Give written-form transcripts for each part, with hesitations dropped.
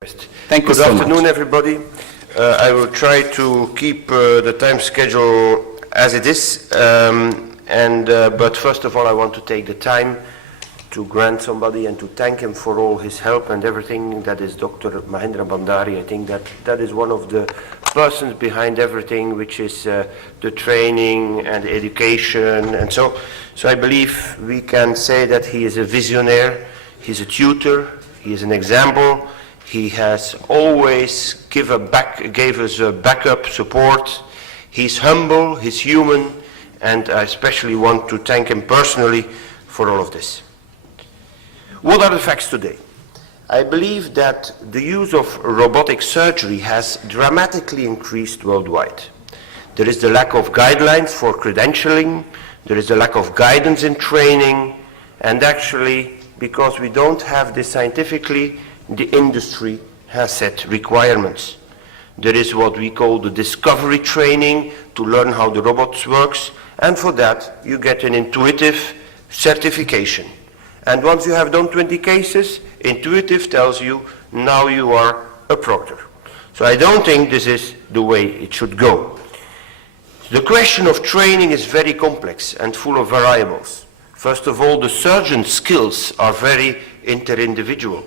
Thank you Good so afternoon, much. everybody. I will try to keep the time schedule as it is, but first of all, I want to take the time to grant somebody and to thank him for all his help and everything. That is Dr. Mahendra Bandari. I think that is one of the persons behind everything, which is the training and the education, and so I believe we can say that he is a visionary, he's a tutor, he is an example. He has always gave us a backup support. He's humble, he's human, and I especially want to thank him personally for all of this. What are the facts today? I believe that the use of robotic surgery has dramatically increased worldwide. There is the lack of guidelines for credentialing, there is the lack of guidance in training, and actually, because we don't have this scientifically, the industry has set requirements. There is what we call the discovery training to learn how the robot works, and for that you get an intuitive certification. And once you have done 20 cases, intuitive tells you now you are a proctor. So I don't think this is the way it should go. The question of training is very complex and full of variables. First of all, the surgeon's skills are very inter-individual.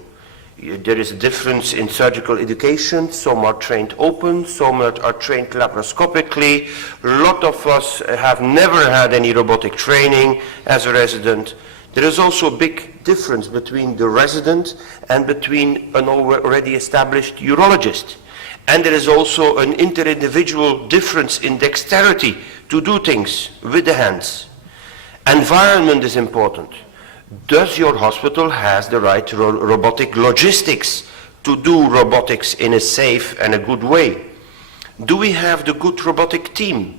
There is a difference in surgical education. Some are trained open, some are trained laparoscopically. A lot of us have never had any robotic training as a resident. There is also a big difference between the resident and between an already established urologist. And there is also an inter-individual difference in dexterity to do things with the hands. Environment is important. Does your hospital has the right robotic logistics to do robotics in a safe and a good way? Do we have the good robotic team?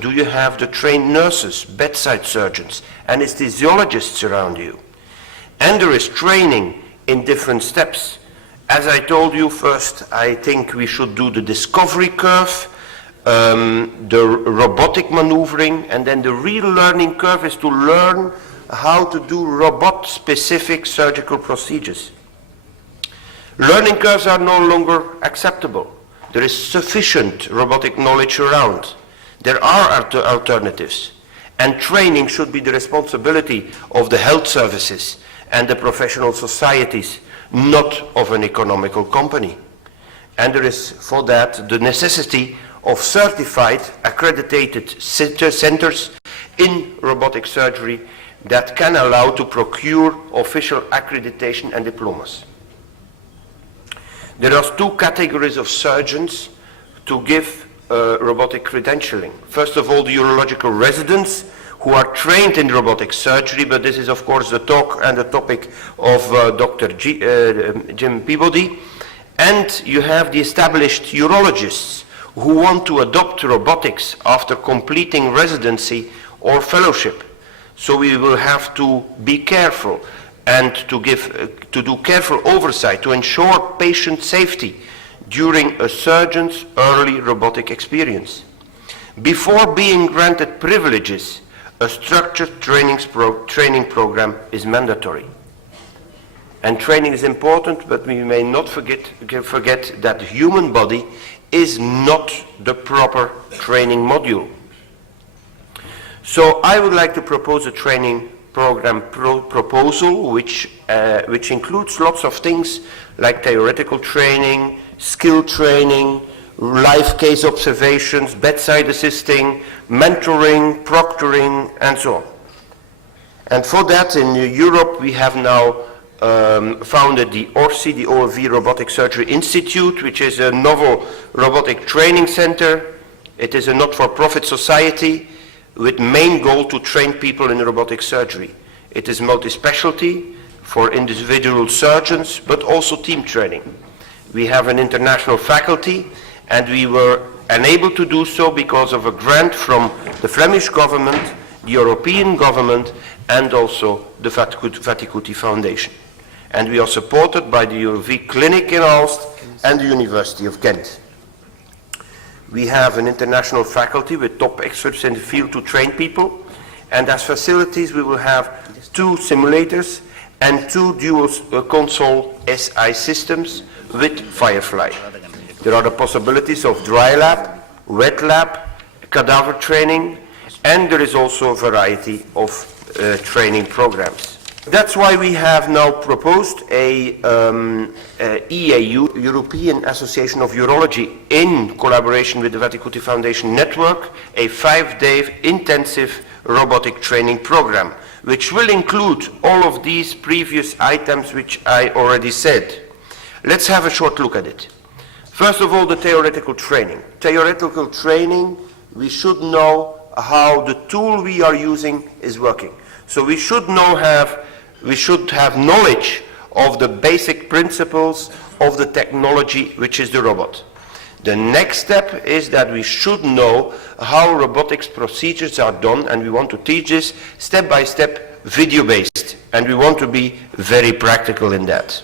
Do you have the trained nurses, bedside surgeons, anesthesiologists around you? And there is training in different steps. As I told you first, I think we should do the discovery curve, the robotic maneuvering, and then the real learning curve is to learn how to do robot-specific surgical procedures. Learning curves are no longer acceptable. There is sufficient robotic knowledge around. There are alternatives. And training should be the responsibility of the health services and the professional societies, not of an economical company. And there is for that the necessity of certified, accredited centers in robotic surgery that can allow to procure official accreditation and diplomas. There are two categories of surgeons to give robotic credentialing. First of all, the urological residents who are trained in robotic surgery, but this is of course the talk and the topic of Dr. Jim Peabody. And you have the established urologists who want to adopt robotics after completing residency or fellowship. So we will have to be careful and to do careful oversight to ensure patient safety during a surgeon's early robotic experience. Before being granted privileges, a structured training program is mandatory. And training is important, but we may not forget that the human body is not the proper training module. So I would like to propose a training program proposal which includes lots of things like theoretical training, skill training, live case observations, bedside assisting, mentoring, proctoring, and so on. And for that in Europe we have now founded the ORSI, the OLV Robotic Surgery Institute, which is a novel robotic training center. It is a not-for-profit society with main goal to train people in robotic surgery. It is multi-specialty for individual surgeons, but also team training. We have an international faculty, and we were unable to do so because of a grant from the Flemish government, the European government, and also the Vaticuti Foundation. And we are supported by the UV Clinic in Aalst and the University of Ghent. We have an international faculty with top experts in the field to train people, and as facilities we will have 2 simulators and 2 dual console SI systems with Firefly. There are the possibilities of dry lab, wet lab, cadaver training, and there is also a variety of training programs. That's why we have now proposed a EAU, European Association of Urology, in collaboration with the Vaticuti Foundation Network, a 5-day intensive robotic training program, which will include all of these previous items which I already said. Let's have a short look at it. First of all, the theoretical training. Theoretical training, we should know how the tool we are using is working. So we should have knowledge of the basic principles of the technology which is the robot. The next step is that we should know how robotics procedures are done, and we want to teach this step by step, video based, and we want to be very practical in that.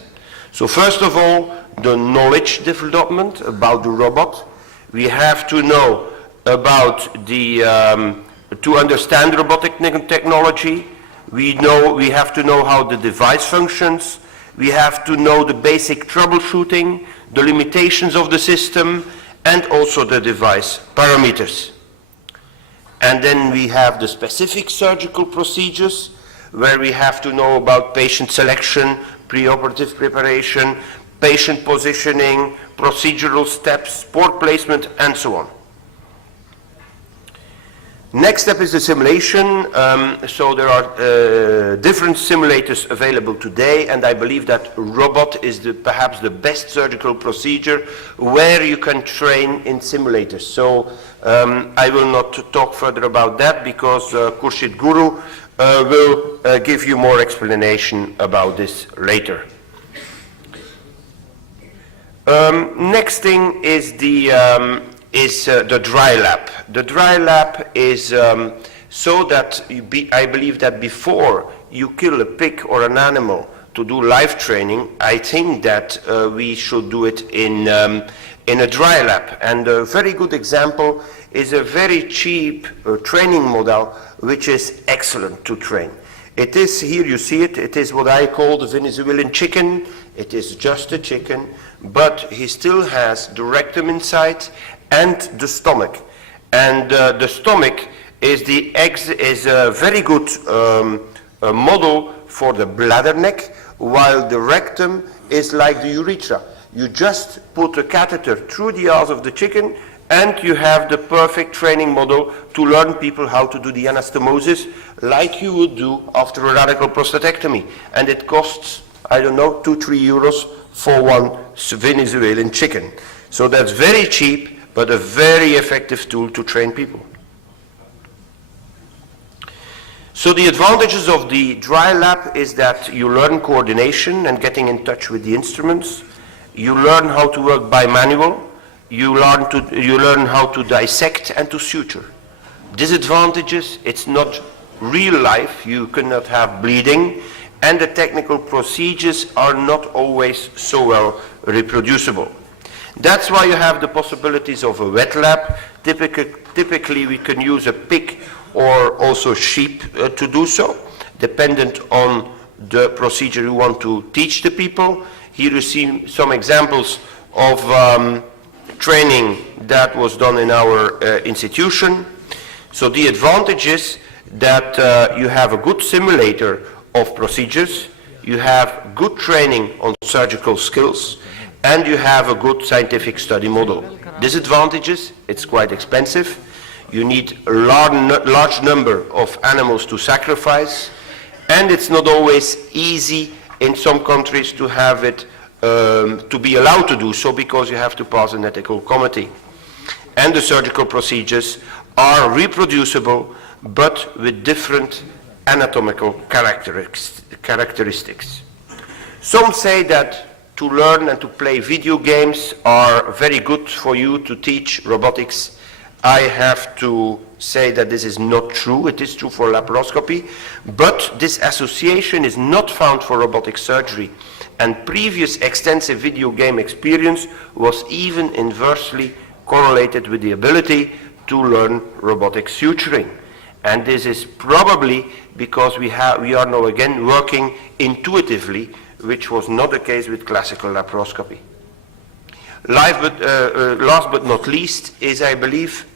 So first of all, the knowledge development about the robot. We have to know about to understand robotic technology. We have to know how the device functions. We have to know the basic troubleshooting, the limitations of the system, and also the device parameters. And then we have the specific surgical procedures, where we have to know about patient selection, preoperative preparation, patient positioning, procedural steps, port placement, and so on. Next step is the simulation. So there are different simulators available today, and I believe that robot is perhaps the best surgical procedure where you can train in simulators. So I will not talk further about that because Khurshid Guru will give you more explanation about this later. Next thing is the dry lab. The dry lab is so that I believe that before you kill a pig or an animal to do live training, I think that we should do it in a dry lab. And a very good example is a very cheap training model which is excellent to train. It is, here you see it, it is what I call the Venezuelan chicken. It is just a chicken, but he still has the rectum inside and the stomach. And the stomach is a very good model for the bladder neck, while the rectum is like the urethra. You just put a catheter through the ass of the chicken, and you have the perfect training model to learn people how to do the anastomosis like you would do after a radical prostatectomy. And it costs, I don't know, 2-3 euros for one Venezuelan chicken. So that's very cheap, but a very effective tool to train people. So the advantages of the dry lab is that you learn coordination and getting in touch with the instruments. You learn how to work by manual. You learn how to dissect and to suture. Disadvantages, it's not real life. You cannot have bleeding, and the technical procedures are not always so well reproducible. That's why you have the possibilities of a wet lab. Typically we can use a pig or also sheep to do so, dependent on the procedure you want to teach the people. Here you see some examples of training that was done in our institution. So the advantage is that you have a good simulator of procedures, you have good training on surgical skills, and you have a good scientific study model. Disadvantages, it's quite expensive. You need a large number of animals to sacrifice, and it's not always easy in some countries to have it, to be allowed to do so, because you have to pass an ethical committee. And the surgical procedures are reproducible, but with different anatomical characteristics. Some say that to learn and to play video games are very good for you to teach robotics. I have to say that this is not true. It is true for laparoscopy, but this association is not found for robotic surgery. And previous extensive video game experience was even inversely correlated with the ability to learn robotic suturing. And this is probably because we are now again working intuitively, which was not the case with classical laparoscopy. Last but not least is, I believe,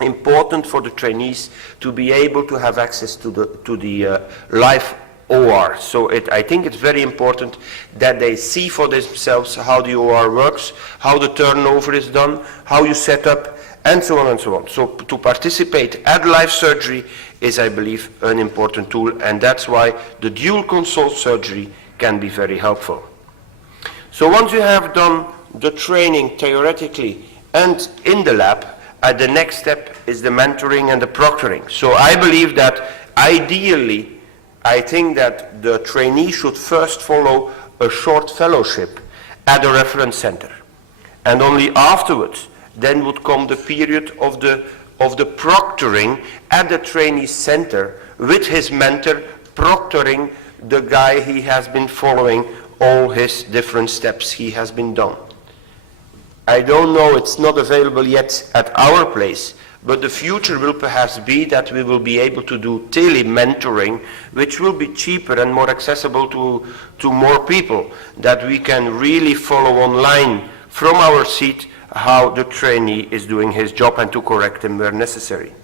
important for the trainees to be able to have access to the live OR. So I think it's very important that they see for themselves how the OR works, how the turnover is done, how you set up, and so on and so on. So to participate at live surgery is, I believe, an important tool, and that's why the dual console surgery can be very helpful. So once you have done the training theoretically and in the lab, the next step is the mentoring and the proctoring. So I believe that ideally, I think that the trainee should first follow a short fellowship at a reference center. And only afterwards, then would come the period of the proctoring at the trainee center with his mentor proctoring the guy he has been following all his different steps he has been done. I don't know, it's not available yet at our place, but the future will perhaps be that we will be able to do tele-mentoring, which will be cheaper and more accessible to more people, that we can really follow online from our seat how the trainee is doing his job and to correct him where necessary.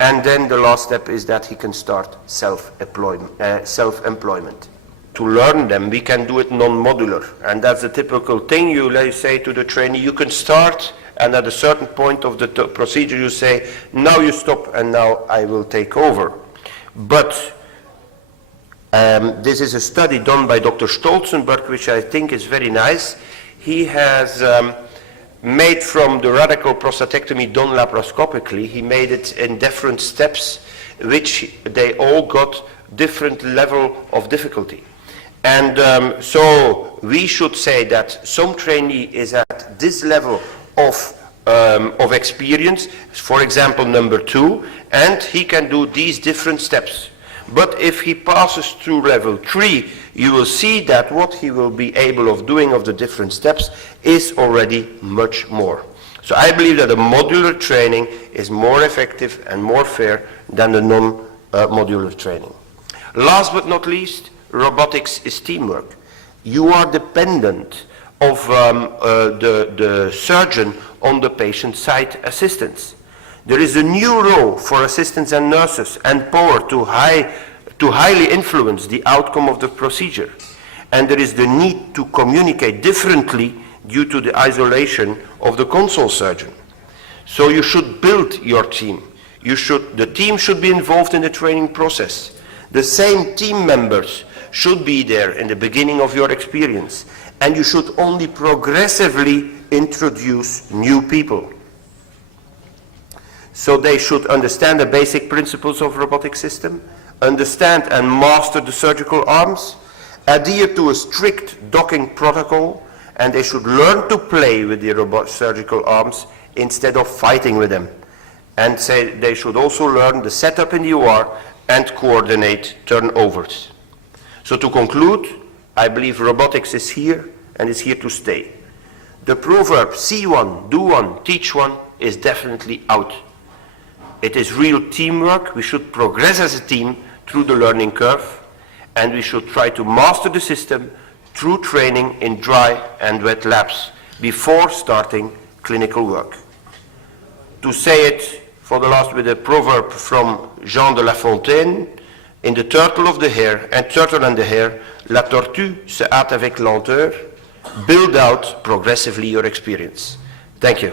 And then the last step is that he can start self-employment. To learn them, we can do it non-modular, and that's the typical thing. You say to the trainee, you can start, and at a certain point of the procedure you say, now you stop and now I will take over. But this is a study done by Dr. Stolzenberg, which I think is very nice. He has made from the radical prostatectomy done laparoscopically, he made it in different steps, which they all got different level of difficulty. And so we should say that some trainee is at this level of experience, for example, number 2, and he can do these different steps. But if he passes through level 3, you will see that what he will be able of doing of the different steps is already much more. So I believe that a modular training is more effective and more fair than the non-modular training. Last but not least, robotics is teamwork. You are dependent of the surgeon on the patient side assistance. There is a new role for assistants and nurses and power to highly influence the outcome of the procedure. And there is the need to communicate differently due to the isolation of the console surgeon. So you should build your team. The team should be involved in the training process. The same team members should be there in the beginning of your experience, and you should only progressively introduce new people. So they should understand the basic principles of robotic system, understand and master the surgical arms, adhere to a strict docking protocol, and they should learn to play with the surgical arms instead of fighting with them. And they should also learn the setup in the OR and coordinate turnovers. So to conclude, I believe robotics is here and is here to stay. The proverb, see one, do one, teach one, is definitely out. It is real teamwork. We should progress as a team through the learning curve, and we should try to master the system through training in dry and wet labs before starting clinical work. To say it for the last with a proverb from Jean de La Fontaine, in the turtle and the hare, la tortue se hâte avec lenteur. Build out progressively your experience. Thank you.